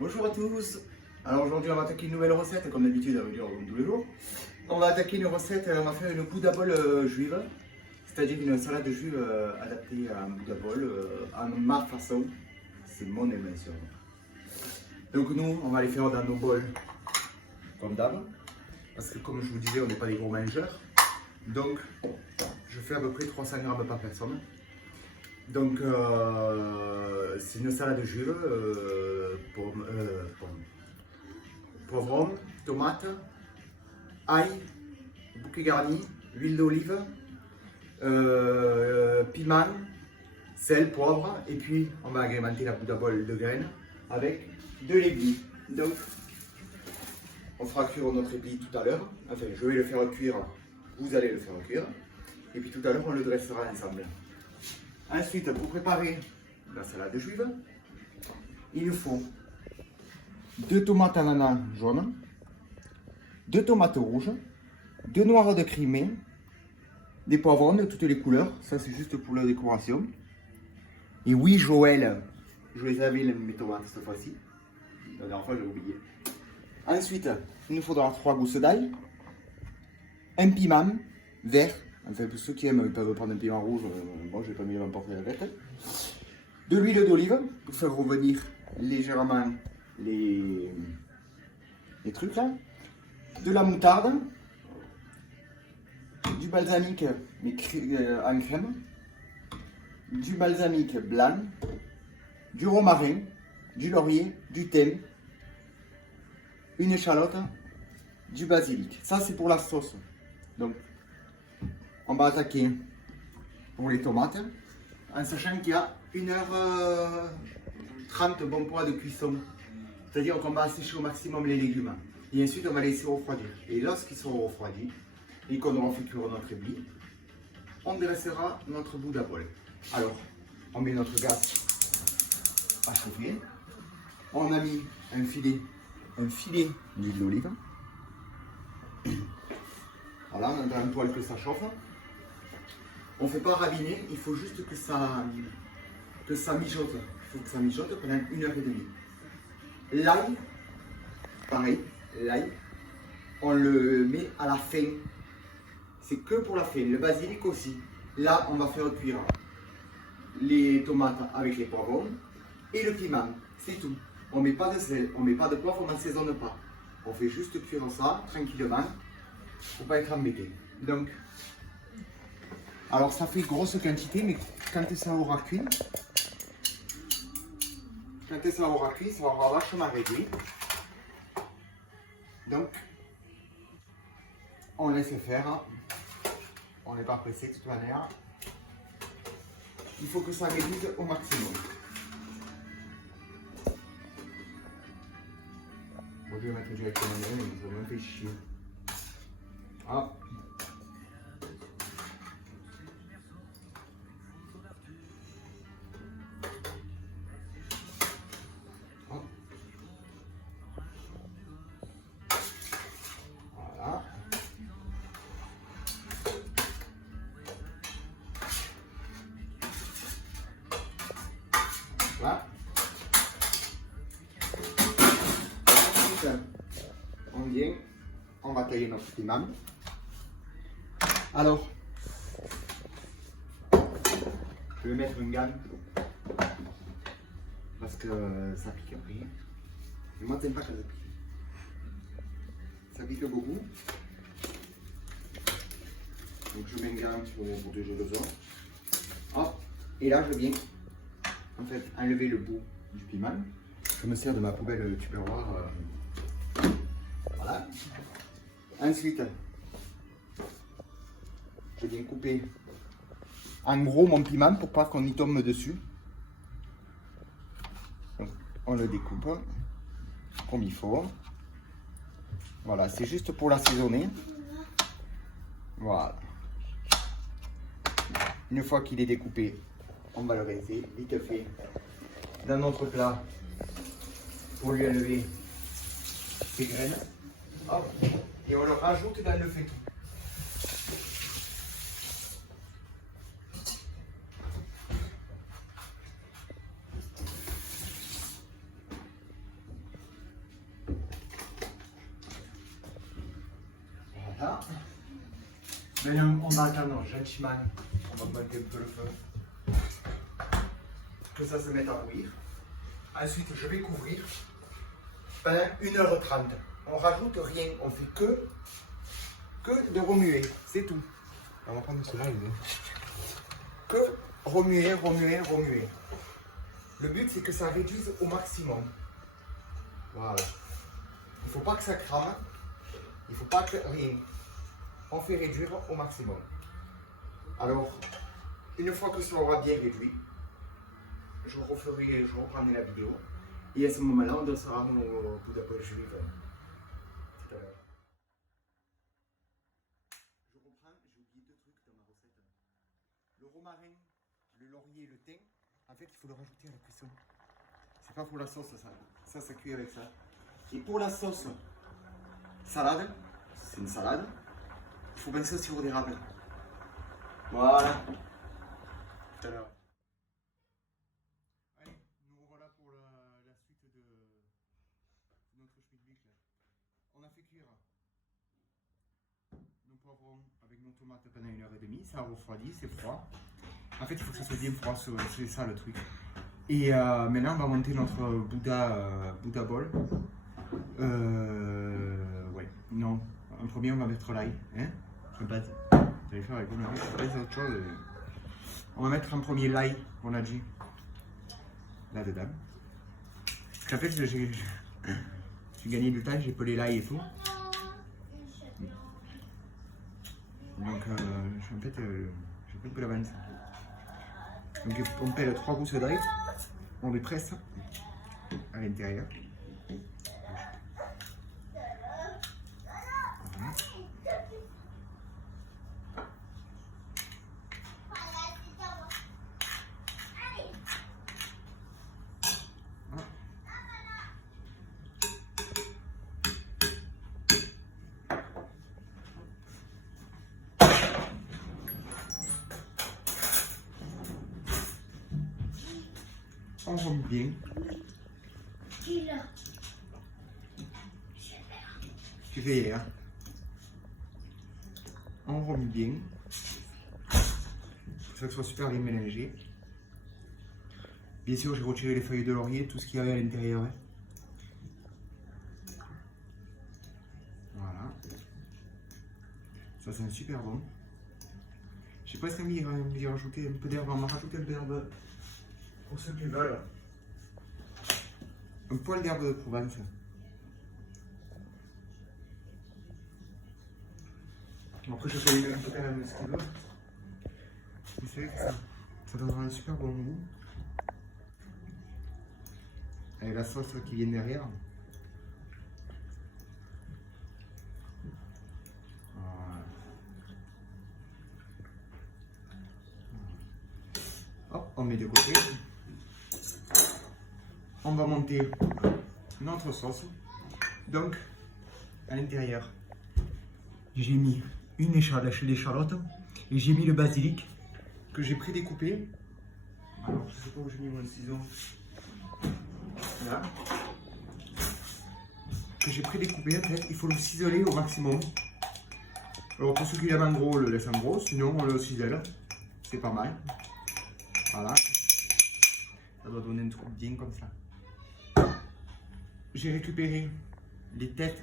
Bonjour à tous. Alors aujourd'hui on va attaquer une nouvelle recette comme d'habitude, ça veut dire comme tous les jours. On va attaquer une recette, on va faire une boudabole juive, c'est-à-dire une salade juive adaptée à un boudabole à ma façon. C'est mon invention. Donc nous on va les faire dans nos bols comme d'hab, parce que comme je vous disais on n'est pas des gros mangeurs. Donc je fais à peu près 300 grammes par personne. Donc c'est une salade juive, poivron, tomate, ail, bouquet garni, huile d'olive, piment, sel, poivre, et puis on va agrémenter la boudabole de graines avec de l'épi. Donc on fera cuire notre épi tout à l'heure, enfin je vais le faire cuire, vous allez le faire cuire, et puis tout à l'heure on le dressera ensemble. Ensuite, pour préparer la salade juive, il nous faut 2 tomates ananas jaunes, 2 tomates rouges, 2 noix de Crimée, des poivrons de toutes les couleurs, ça c'est juste pour la décoration. Et oui Joël, je les avais mes tomates cette fois-ci, la dernière fois j'ai oublié. Ensuite, il nous faudra 3 gousses d'ail, un piment vert. Enfin, pour ceux qui aiment, ils peuvent prendre un piment rouge. Moi, je n'ai pas mis l'emporter la tête. De l'huile d'olive pour faire revenir légèrement les trucs là. De la moutarde. Du balsamique mais en crème. Du balsamique blanc. Du romarin. Du laurier. Du thym. Une échalote. Du basilic. Ça, c'est pour la sauce. Donc, on va attaquer pour les tomates, en sachant qu'il y a 1h30 bon poids de cuisson. C'est-à-dire qu'on va assécher au maximum les légumes. Et ensuite, on va les laisser refroidir. Et lorsqu'ils seront refroidis, et qu'on aura fait cuire notre épi, on dressera notre boudabole. Alors, on met notre gaz à chauffer. On a mis un filet d'huile d'olive. Voilà, on a un poêle que ça chauffe. On ne fait pas raviner, il faut juste que ça mijote. Il faut que ça mijote pendant 1h30. L'ail, pareil, l'ail, on le met à la fin. C'est que pour la fin. Le basilic aussi. Là, on va faire cuire les tomates avec les poivrons et le piment. C'est tout. On ne met pas de sel, on ne met pas de poivre, on n'assaisonne pas. On fait juste cuire ça tranquillement pour ne pas être embêté. Donc, alors ça fait grosse quantité, mais quand ça aura cuit, ça aura vachement réduit. Donc, on laisse faire. On n'est pas pressé de toute manière. Il faut que ça réduise au maximum. Moi, je vais mettre directement le mais ça me fait chier. Ah. Voilà. Voilà. Ensuite, on vient, on va tailler notre piment. Alors, je vais mettre une gamme parce que ça pique après. Et moi, j'aime pas quand ça pique. Ça pique beaucoup. Donc, je mets une gamme pour protéger le zoo. Hop, et là, je viens en fait enlever le bout du piment. Je me sers de ma poubelle Tupperware. Voilà. Ensuite, je viens couper en gros mon piment pour pas qu'on y tombe dessus. Donc, on le découpe comme il faut. Voilà, c'est juste pour l'assaisonner. Voilà. Une fois qu'il est découpé, on va le rincer vite fait dans notre plat pour lui enlever ses graines. Hop. Et on le rajoute dans le feuilleton. Voilà. Maintenant, on va attendre gentiment. On va monter un peu le feu. Que ça se mette à bouillir. Ensuite, je vais couvrir pendant 1h30. On rajoute rien, on fait que de remuer, c'est tout. On va prendre cela, Que remuer, remuer, remuer. Le but, c'est que ça réduise au maximum. Voilà. Il ne faut pas que ça crame. Il ne faut pas que rien. On fait réduire au maximum. Alors, une fois que ça aura bien réduit, je reprendrai la vidéo. Et à ce moment-là, on dansera nos bouts d'appel juif tout à l'heure. Je reprends, j'ai oublié 2 trucs dans ma recette. Le romarin, le laurier et le thym, en fait, il faut le rajouter à la cuisson. C'est pas pour la sauce, ça. Ça cuit avec ça. Et pour la sauce salade, c'est une salade, il faut penser au sirop d'érable. Voilà. Tout à l'heure. Allez, nous revoilà pour la suite de notre schmilblick. On a fait cuire nos poivrons avec nos tomates pendant 1h30. Ça a refroidi, c'est froid. En fait, il faut que ça soit bien froid, c'est ça le truc. Et maintenant, on va monter notre Bouddha bol. Ouais, non. En premier, on va mettre l'ail. Hein? Je ne sais pas. Vous allez faire avec vous, c'est autre chose. On va mettre en premier l'ail, on a dit. Là-dedans. Parce qu'en fait, j'ai gagné du temps, j'ai pelé l'ail et tout. Donc, en fait, j'ai pris un peu d'avance. Donc, on pèle 3 gousses d'ail. On les presse à l'intérieur. On remue bien. Tu fais hier. On remue bien. Pour ça que ce soit super bien mélangé. Bien sûr, j'ai retiré les feuilles de laurier, tout ce qu'il y avait à l'intérieur. Voilà. Ça sent super bon. J'ai presque envie d'y rajouter un peu d'herbe. On va rajouter un peu d'herbe pour ceux qui veulent. Un poil d'herbe de Provence. Après, je fais un peu quand même ce qu'il veut. Mais c'est vrai que ça donnera un super bon goût. Avec la sauce qui vient derrière. Voilà. Hop, on met de côté. On va monter notre sauce. Donc, à l'intérieur, j'ai mis une échalote et j'ai mis le basilic que j'ai prédécoupé. Alors, je sais pas où j'ai mis mon ciseau. Là. Que j'ai prédécoupé, en fait, il faut le ciseler au maximum. Alors, pour ceux qui l'aiment en gros, on le laisse en gros, sinon on le cisèle. C'est pas mal. Voilà. Ça doit donner un truc bien comme ça. J'ai récupéré les têtes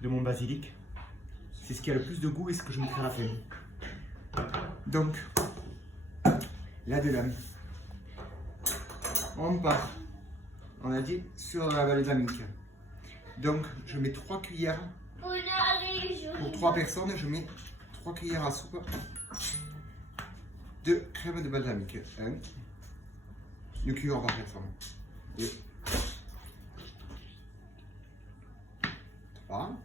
de mon basilic. C'est ce qui a le plus de goût et ce que je mettrai à la fin. Donc, là-dedans, on part, on a dit, sur la balsamique. Donc, je mets 3 cuillères. Pour 3 personnes, je mets 3 cuillères à soupe de crème de balsamique. 1, une cuillère par personne. 2, 3.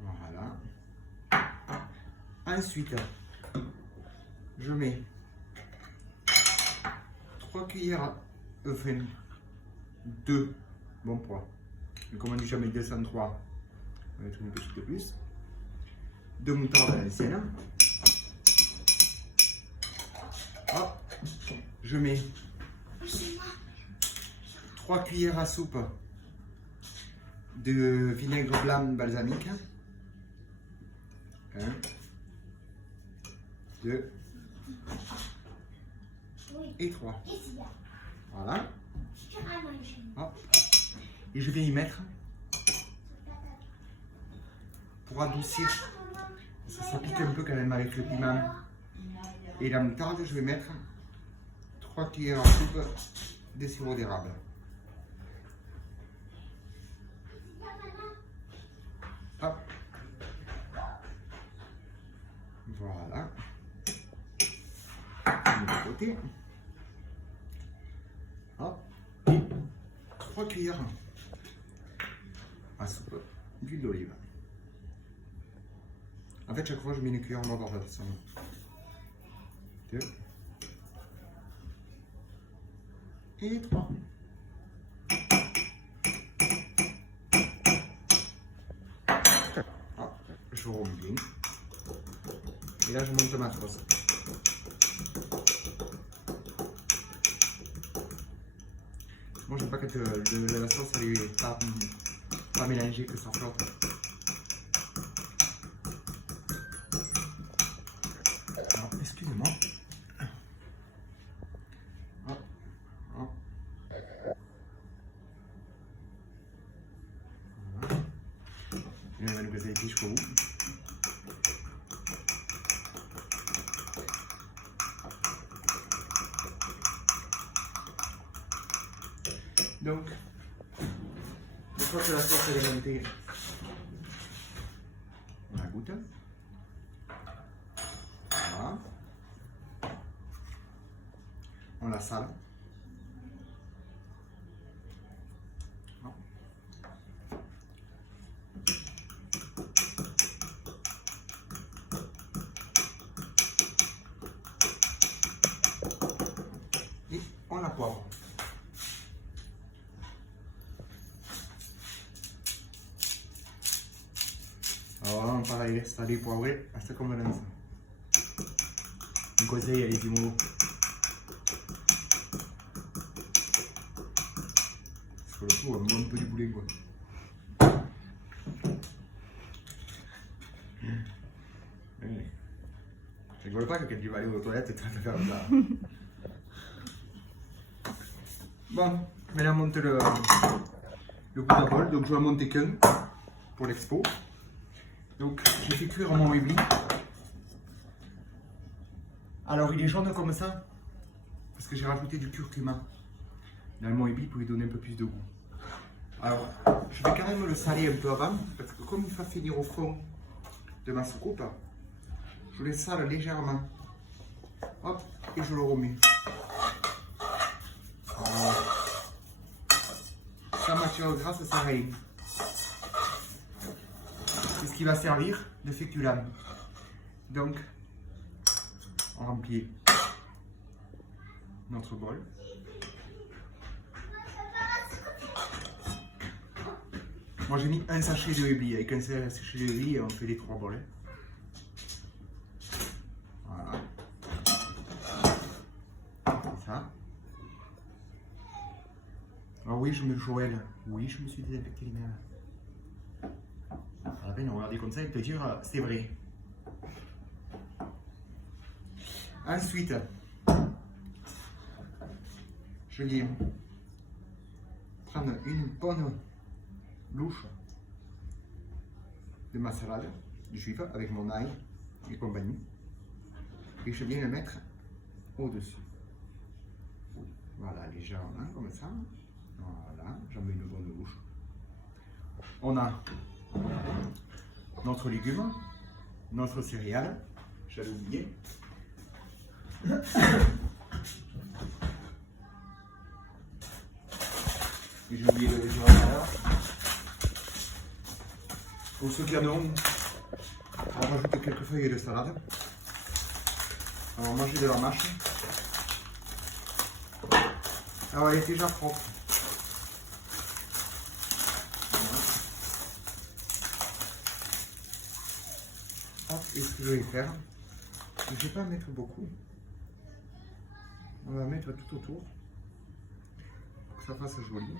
Voilà. Ensuite, je mets 3 cuillères, enfin 2 bon poids. Mais comme on dit jamais 203, on va mettre une petite de plus. 2 moutardes à l'ancienne. Hop, je mets 3 cuillères à soupe de vinaigre blanc balsamique. 1, 2 et 3. Voilà. Hop. Et je vais y mettre, pour adoucir, ça pique un peu quand même avec le piment et la moutarde, je vais mettre 3 cuillères en soupe de sirop d'érable. Hop. Voilà. De côté. Hop. Et 3 cuillères à soupe d'huile d'olive. En fait, chaque fois, je mets une cuillère en ordre de toute façon. 2 et 3. Hop, je roule bien. Et là, je monte ma sauce. Moi, j'aime pas que la sauce elle est pas mélangée, que ça flotte. Alors, excusez-moi. Hop, hop. Voilà. Et on va nous casser les pieds jusqu'au bout. Donc, une fois que la sauce est montée, on la goûte. Voilà. On la sale. Et on la poivre. Alors pareil, salé poivré, hasta como lanza. Un conseil, allez-y-moi. Sur le coup, on met un peu du boulet, quoi. Je rigole pas que quand tu vas aller aux toilettes, tu vas te faire ça. Bon, maintenant on monte le bout de bol, donc je vais en monter qu'un pour l'expo. Donc j'ai fait cuire mon wibli. Alors il est jaune comme ça parce que j'ai rajouté du curcuma dans mon wibli pour lui donner un peu plus de goût. Alors je vais quand même le saler un peu avant parce que comme il va finir au fond de ma soucoupe, je le sale légèrement. Hop, et je le remets. Sans matière grasse, ça rien. C'est ce qui va servir de féculent. Donc, on remplit notre bol. Moi j'ai mis un sachet de wibli. Avec un sachet de wibli, on fait les 3 bols. Voilà. Comme ça. Alors oui, Joël, oui, je me suis désinfecté les mains. À la peine, regarder comme ça et te dire, c'est vrai. Ensuite, je vais prendre une bonne louche de ma salade de juif avec mon ail et compagnie. Et je viens le mettre au-dessus. Voilà, légèrement, comme ça. Voilà, j'en mets une bonne louche. On a notre légume, notre céréale, j'avais oublié. Et j'ai oublié le giraud. Pour ceux qui en ont, on rajoute quelques feuilles de salade. On va manger de la mâche. Alors elle est déjà propre. Hop, et ce que je vais faire, je ne vais pas mettre beaucoup. On va mettre tout autour pour que ça fasse joli.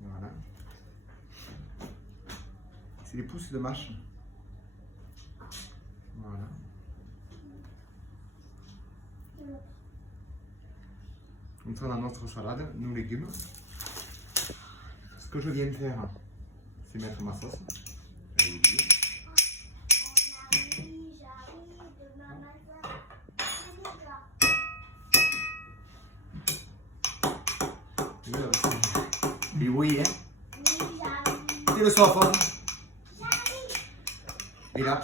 Voilà. C'est des pousses de mâche. Voilà. Comme ça, on a notre salade, nos légumes. Ce que je viens de faire, c'est mettre ma sauce. Et oui, hein? C'est le soir. Et là,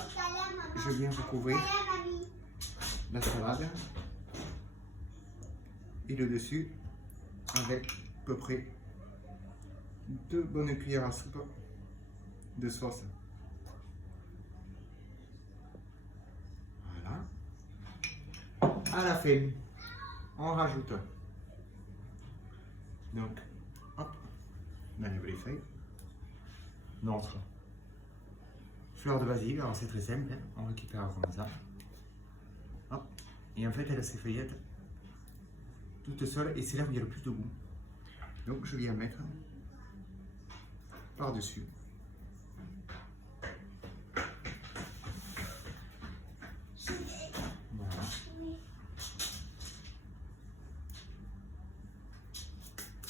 je viens recouvrir la salade et le dessus avec à peu près 2 bonnes cuillères à soupe de sauce. Voilà. À la fin, on rajoute donc, hop, on enlève les feuilles, notre fleur de basil. Alors c'est très simple, hein. On récupère comme ça. Hop. Et en fait, elle s'effeuillette toute seule et c'est là où il y a le plus de goût. Donc je viens mettre par-dessus. Voilà.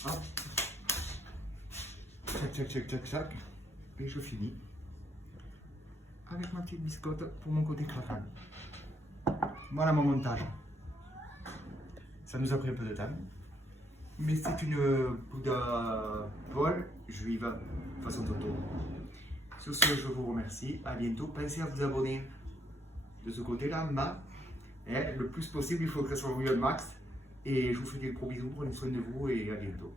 Hop. Tchac. Et je finis avec ma petite biscotte pour mon côté craquant. Voilà mon montage. Ça nous a pris un peu de temps, mais c'est une poudre poêle juive façon Toto. Sur ce, je vous remercie. À bientôt. Pensez à vous abonner de ce côté-là en bas. Et le plus possible, il faut que ça soit max. Et je vous fais des gros bisous. Prenez soin de vous et à bientôt.